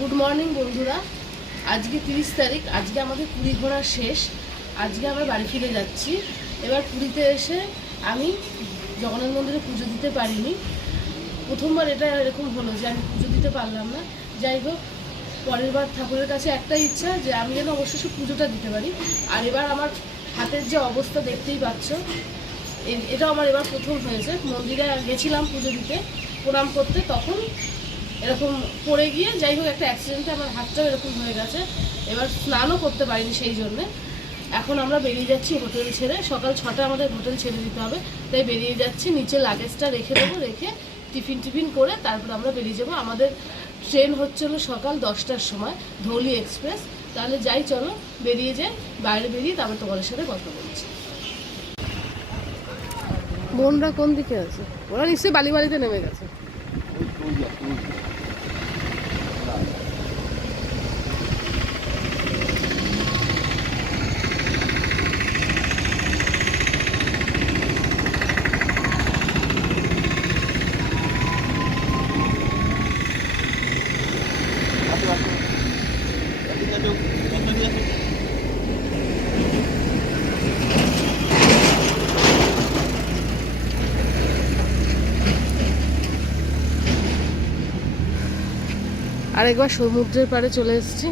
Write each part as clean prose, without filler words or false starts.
Good morning বন্ধুরা। আজকে 30 তারিখ। আজকে আমাদের পুরী ঘোরা শেষ। আজকে আমরা বাড়ি ফিরে যাচ্ছি। এবার পুরীতে এসে আমি জগন্নাথ মন্দিরে পুজো দিতে পারিনি। প্রথমবার এটা এরকম হলো যে আমি পুজো দিতে পারলাম না। যাই হোক, পরের বার ঠাকুরের কাছে একটাই ইচ্ছা যে আমি যেন অবশ্যই পুজোটা দিতে পারি। আর এবার আমার হাতের যে অবস্থা দেখতেই পাচ্ছ, এটা আমার এবার প্রথম হয়েছে। মন্দিরে গেছিলাম পুজো দিতে, প্রণাম করতে, তখন এরকম পড়ে গিয়ে যাই হোক একটা অ্যাক্সিডেন্টে আমার হাতটাও এরকম হয়ে গেছে। এবার স্নানও করতে পারিনি সেই জন্যে। এখন আমরা বেরিয়ে যাচ্ছি হোটেল ছেড়ে। সকাল 6টায় আমাদের হোটেল ছেড়ে দিতে হবে, তাই বেরিয়ে যাচ্ছি। নিচে লাগেজটা রেখে দেবো, রেখে টিফিন করে তারপর আমরা বেরিয়ে যাবো। আমাদের ট্রেন হচ্ছিল সকাল 10টার সময়, ধৌলি এক্সপ্রেস। তাহলে যাই, চলো বেরিয়ে যাই। বাইরে বেরিয়ে তারপর তোমাদের সাথে কথা বলছি। বোনরা কোন দিকে আছে? ওরা নিশ্চয়ই বালিতে নেমে গেছে। আরেকবার সমুদ্রের পাড়ে চলে এসেছি।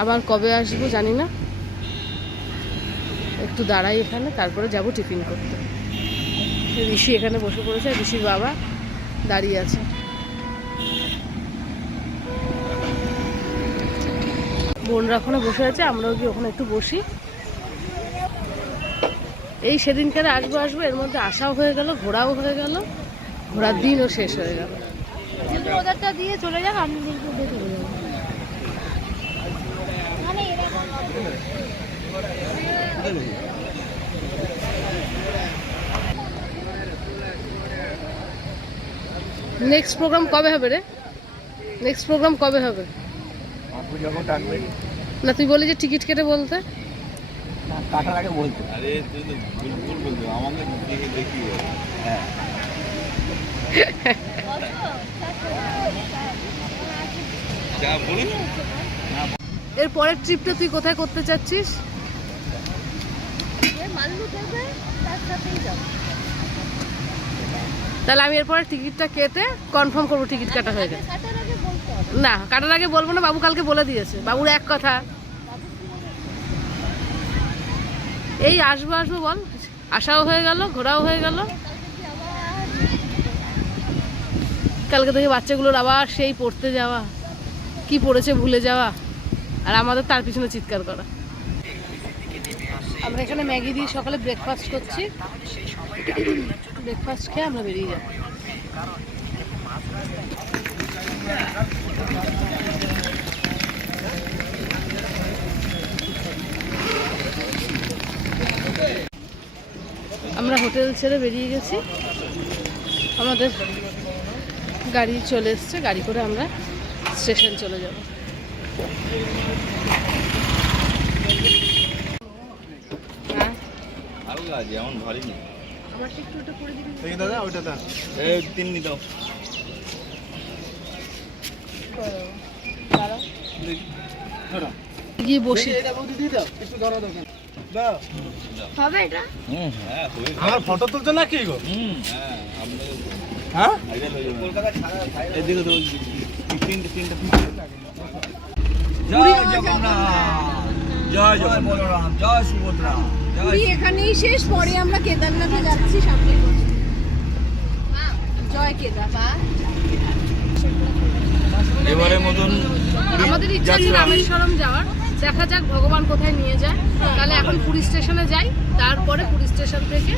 আবার কবে আসবো জানি না। একটু দাঁড়াই এখানে, তারপরে যাব টিফিন করতে। ঋষি এখানে বসে পড়েছে, ঋষির বাবা দাঁড়িয়ে আছে। বোনরা ওখানে বসে আছে, আমরাও গিয়ে ওখানে একটু বসি। এই সেদিনকারে আসবো, এর মধ্যে আসাও হয়ে গেল, ঘোরাও হয়ে গেল, ঘোরার দিনও শেষ হয়ে গেল। ওদেরটা দিয়ে চলে যাক, আমি কিন্তু চলে যাবো। নেক্সট প্রোগ্রাম কবে হবে রে? নেক্সট প্রোগ্রাম কবে হবে? না, তুই বলি যে টিকিট কেটে বলতে। কাটার আগে বলতে। আরে তুই তো ভুল বলছো, আমাকে দেখি। হ্যাঁ, যা বলি। এর পরের ট্রিপটা তুই কোথায় করতে চাচ্ছিস? তাহলে আমি এরপরে টিকিটটা কেটে কনফার্ম করবো টিকিট কাটা হয়ে গেছে। না, কাটার আগে বলবো না, বাবু কালকে বলে দিয়েছে। বাবুর এক কথা, এই আসবো বল। আসাও হয়ে গেল, ঘোরাও হয়ে গেল। কালকে থেকে বাচ্চাগুলোর আবার সেই পড়তে যাওয়া, কি পড়েছে ভুলে যাওয়া, আর আমাদের তার পিছনে চিৎকার করা। আমরা এখানে ম্যাগি দিয়ে সকালে ব্রেকফাস্ট করছি। ব্রেকফাস্ট খেয়ে আমরা বেরিয়ে যাব। আমরা হোটেল ছেড়ে বেরিয়ে গেছি। আমাদের গাড়ি চলে এসছে, গাড়ি করে আমরা স্টেশন চলে যাব। যেমন ভারী নেই আমার একটু ওটা করে দিবি দাদা, ওইটা দাও। এই তিন নি দাও। গিয়ে বসি। হবে এটা? হ্যাঁ, আমার ফটো তুলছো নাকি গো? হ্যাঁ, আমরা হ্যাঁ, কলকাতা ছাড়া এদিকে তো তিনটা জয় জগন্নাথ, জয় বলরাম, জয় সুভদ্রা। পুরী এখানেই শেষ, পরে আমরা কেদারনাথে যাচ্ছি সামনে। জয় কেদার। এবারের মতন আমাদের ইচ্ছা ছিল রামেশ্বরম যাওয়ার, দেখা যাক ভগবান কোথায় নিয়ে যায়। তাহলে এখন পুরী স্টেশনে যাই, তারপরে পুরী স্টেশন থেকে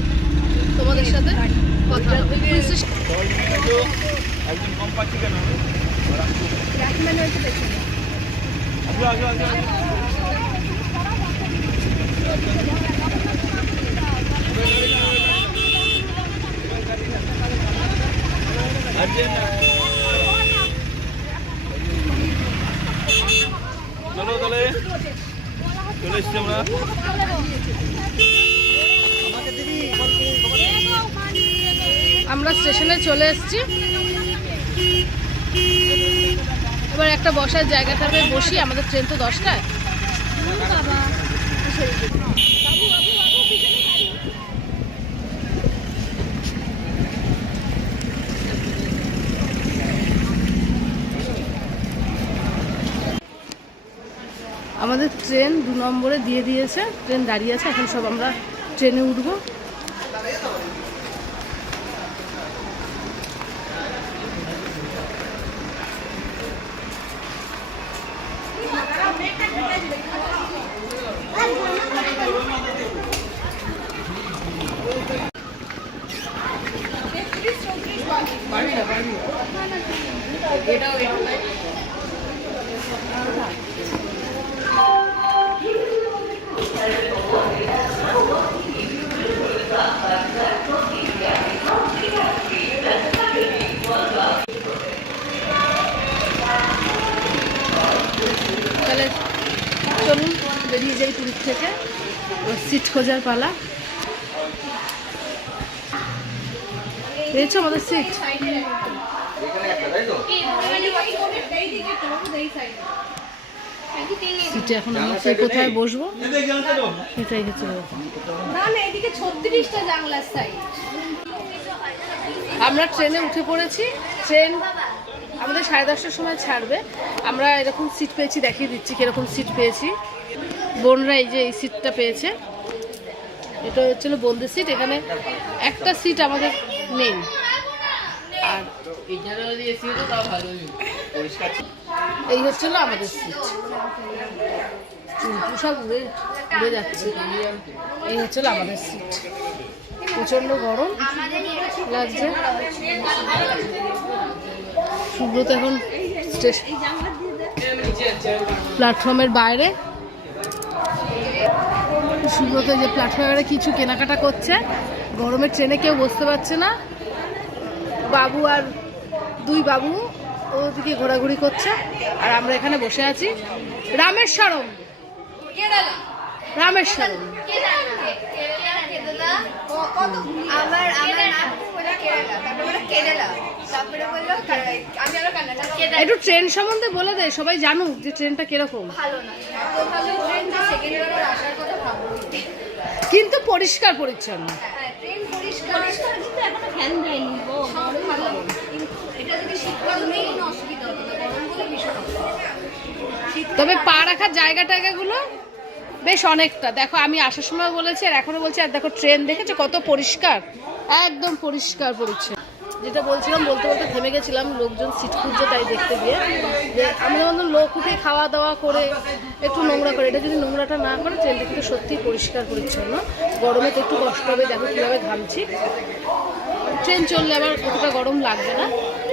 তোমাদের সাথে কথা হবে। একজন কম পাচ্ছি কেন? চলো তাহলে চলে এসছি আমরা। আমরা স্টেশনে চলে এসেছি। এবার একটা বসার জায়গাটাতে বসি, আমাদের ট্রেন তো 10টায়। আমাদের ট্রেন 2 নম্বরে দিয়ে দিয়েছে, ট্রেন দাঁড়িয়ে আছে, এখন সব আমরা ট্রেনে উঠবো। তাহলে চলুন বেরিয়ে যাই পুরীর থেকে, সিট খোঁজার পালা। পেয়েছো আমাদের সিট? সিটে এখন আমি কোথায় বসবো সেটাই হচ্ছে ব্যাপার। না না, এদিকে 36টা জানলার সাইড। আমরা ট্রেনে উঠে পড়েছি, ট্রেন আমাদের 10:30টার সময় ছাড়বে। আমরা এরকম সিট পেয়েছি, দেখিয়ে দিচ্ছি কিরকম সিট পেয়েছি। বোনরা এই যে এই সিটটা পেয়েছে, এটা হচ্ছিল বোনদের সিট। এখানে একটা সিট আমাদের নেই। আর এই হচ্ছিল আমাদের সিট। চুলটু সব উড়ে উড়ে যাচ্ছে। এই হচ্ছিল আমাদের সিট। প্রচণ্ড গরম লাগছে। সুব্রত এখন প্ল্যাটফর্মের বাইরে, সুব্রত যে প্ল্যাটফর্মে কিছু কেনাকাটা করছে। গরমের ট্রেনে কেউ বসতে পারছে না, বাবু আর 2 বাবু ওদিকে ঘোরাঘুরি করছে, আর আমরা এখানে বসে আছি। রামেশ্বরম, রামেশ্বরম। একটু ট্রেন সম্বন্ধে বলে দে, সবাই জানুক যে ট্রেনটা কিরকম। কিন্তু পরিষ্কার পরিচ্ছন্ন। তবে পা রাখার জায়গা টায়গাগুলো বেশ অনেকটা। দেখো আমি আসার সময় বলেছি আর এখনো বলছি, আর দেখো ট্রেন দেখেছো কত পরিষ্কার, একদম পরিষ্কার পরিচ্ছন্ন। যেটা বলছিলাম, বলতে বলতে থেমে গেছিলাম, লোকজন সিট খুঁজছে তাই দেখতে গিয়ে, যে আমাদের মতন লোক উঠে খাওয়া দাওয়া করে একটু নোংরা করে, এটা যদি নোংরাটা না করে ট্রেনটা কিন্তু সত্যিই পরিষ্কার পরিচ্ছন্ন। গরমে তো একটু কষ্ট হবে, দেখো কীভাবে ঘামছি। ট্রেন চললে আবার অতটা গরম লাগবে না,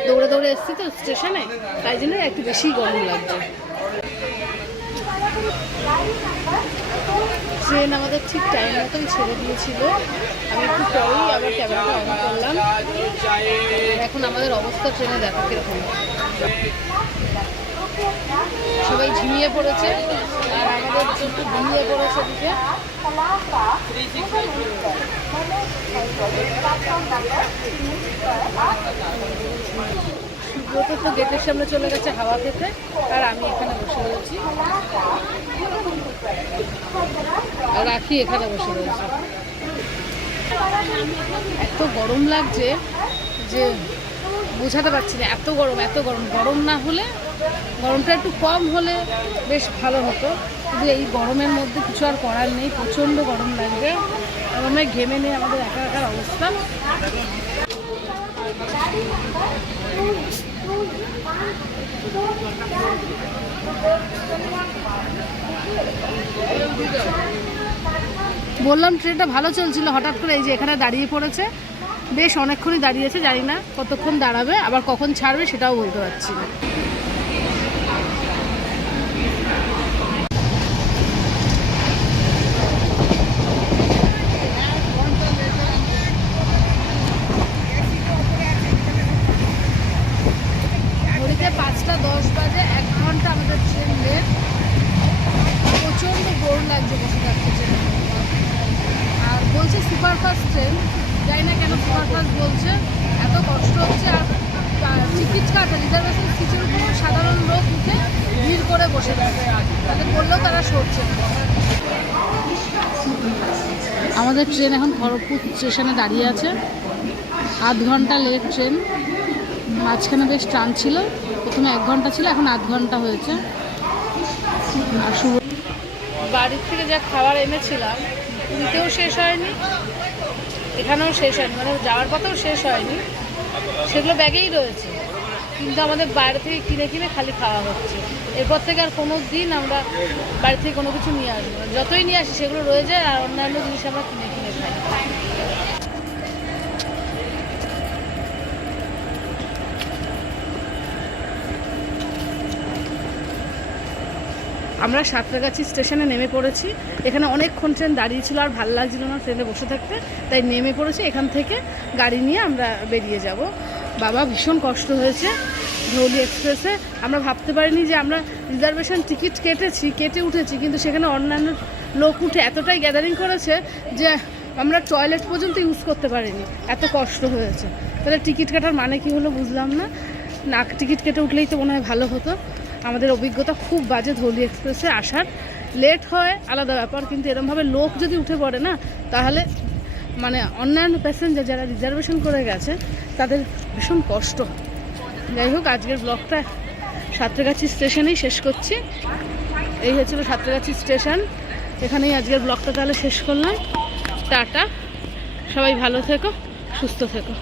দৌড়ে দৌড়ে এসছি তো স্টেশনে, তাই জন্য একটু বেশি গরম লাগছে। ট্রেন আমাদের ঠিক টাইম মতোই ছেড়ে দিয়েছিল। আমি একটু পরেই আবার ক্যামেরাটা অন করলাম। এখন আমাদের অবস্থা ট্রেনে দেখো কিরকম, সবাই ঝিমিয়ে পড়েছে, আর আমাদের একটু ঘুমিয়ে পড়েছে দিকে। সুব্রত তো গেটের সামনে চলে গেছে হাওয়া খেতে, আর আমি এখানে বসে রয়েছি, আর রাখি এখানে বসে রয়েছে। এত গরম লাগছে যে বোঝাতে পারছি না, এত গরম এত গরম। গরম না হলে, গরমটা একটু কম হলে বেশ ভালো হতো, কিন্তু এই গরমের মধ্যে কিছু আর করার নেই, প্রচণ্ড গরম লাগবে। গরমে ঘেমে নেই আমাদের একার অবস্থা। বললাম ট্রেনটা ভালো চলছিল, হঠাৎ করে এই যে এখানে দাঁড়িয়ে পড়েছে, বেশ অনেকক্ষণই দাঁড়িয়েছে, জানি না কতক্ষণ দাঁড়াবে, আবার কখন ছাড়বে সেটাও বলতে পারছি না। ঘড়িতে 5:10 বাজে, 1 ঘন্টা আমাদের ট্রেন লেট। প্রচণ্ড বোর লাগছে বসে থাকতে ট্রেনে। আর বলছে সুপারফাস্ট ট্রেন, জানি না কেন সুপারফাস্ট বলছে, এত কষ্ট হচ্ছে। আর টিকিট কাটা রিজার্ভেশন সিটের উপর সাধারণ লোক উঠে ভিড় করে বসে থাকে, তাদের বললেও তারা সরছে না। আমাদের ট্রেন এখন খড়গপুর স্টেশনে দাঁড়িয়ে আছে, 8 ঘন্টা লেট ট্রেন। মাঝখানে বেশ টান ছিল, প্রথমে 1 ঘন্টা ছিল, এখন 8 ঘন্টা হয়েছে। আর বাড়ির থেকে যা খাবার এনেছিলাম পুরীতেও শেষ হয়নি, এখানেও শেষ হয়নি, মানে যাওয়ার পথেও শেষ হয়নি, সেগুলো ব্যাগেই রয়েছে, কিন্তু আমাদের বাইরে থেকে কিনে কিনে খালি খাওয়া হচ্ছে। এরপর থেকে আর কোনো দিন আমরা বাড়ি থেকে কোনো কিছু নিয়ে আসবো না, যতই নিয়ে আসি সেগুলো রয়ে যায় আর অন্যান্য জিনিস আমরা কিনে কিনে খাই। আমরা সাঁতরাগাছি স্টেশনে নেমে পড়েছি। এখানে অনেকক্ষণ ট্রেন দাঁড়িয়ে ছিল, আর ভালো লাগছিল না ট্রেনে বসে থাকতে, তাই নেমে পড়েছি। এখান থেকে গাড়ি নিয়ে আমরা বেরিয়ে যাব। বাবা ভীষণ কষ্ট হয়েছে ধৌলি এক্সপ্রেসে। আমরা ভাবতে পারিনি যে আমরা রিজার্ভেশন টিকিট কেটে উঠেছি, কিন্তু সেখানে অন্যান্য লোক উঠে এতটাই গ্যাদারিং করেছে যে আমরা টয়লেট পর্যন্ত ইউজ করতে পারিনি, এত কষ্ট হয়েছে। তাহলে টিকিট কাটার মানে কী হলো বুঝলাম না। টিকিট কেটে উঠলেই তো মনে হয় ভালো হতো। আমাদের অভিজ্ঞতা খুব বাজে ধৌলি এক্সপ্রেসে আসার। লেট হয় আলাদা ব্যাপার, কিন্তু এরমভাবে লোক যদি উঠে পড়ে না, তাহলে মানে অন্যান্য প্যাসেঞ্জার যারা রিজার্ভেশন করে গেছে তাদের ভীষণ কষ্ট। যাই হোক, আজকের ব্লগটা সাঁতরাগাছি স্টেশনেই শেষ করছি। এই হচ্ছিল সাঁতরাগাছি স্টেশন, এখানেই আজকের ব্লগটা তাহলে শেষ করলাম। টাটা, সবাই ভালো থেকো, সুস্থ থেকো।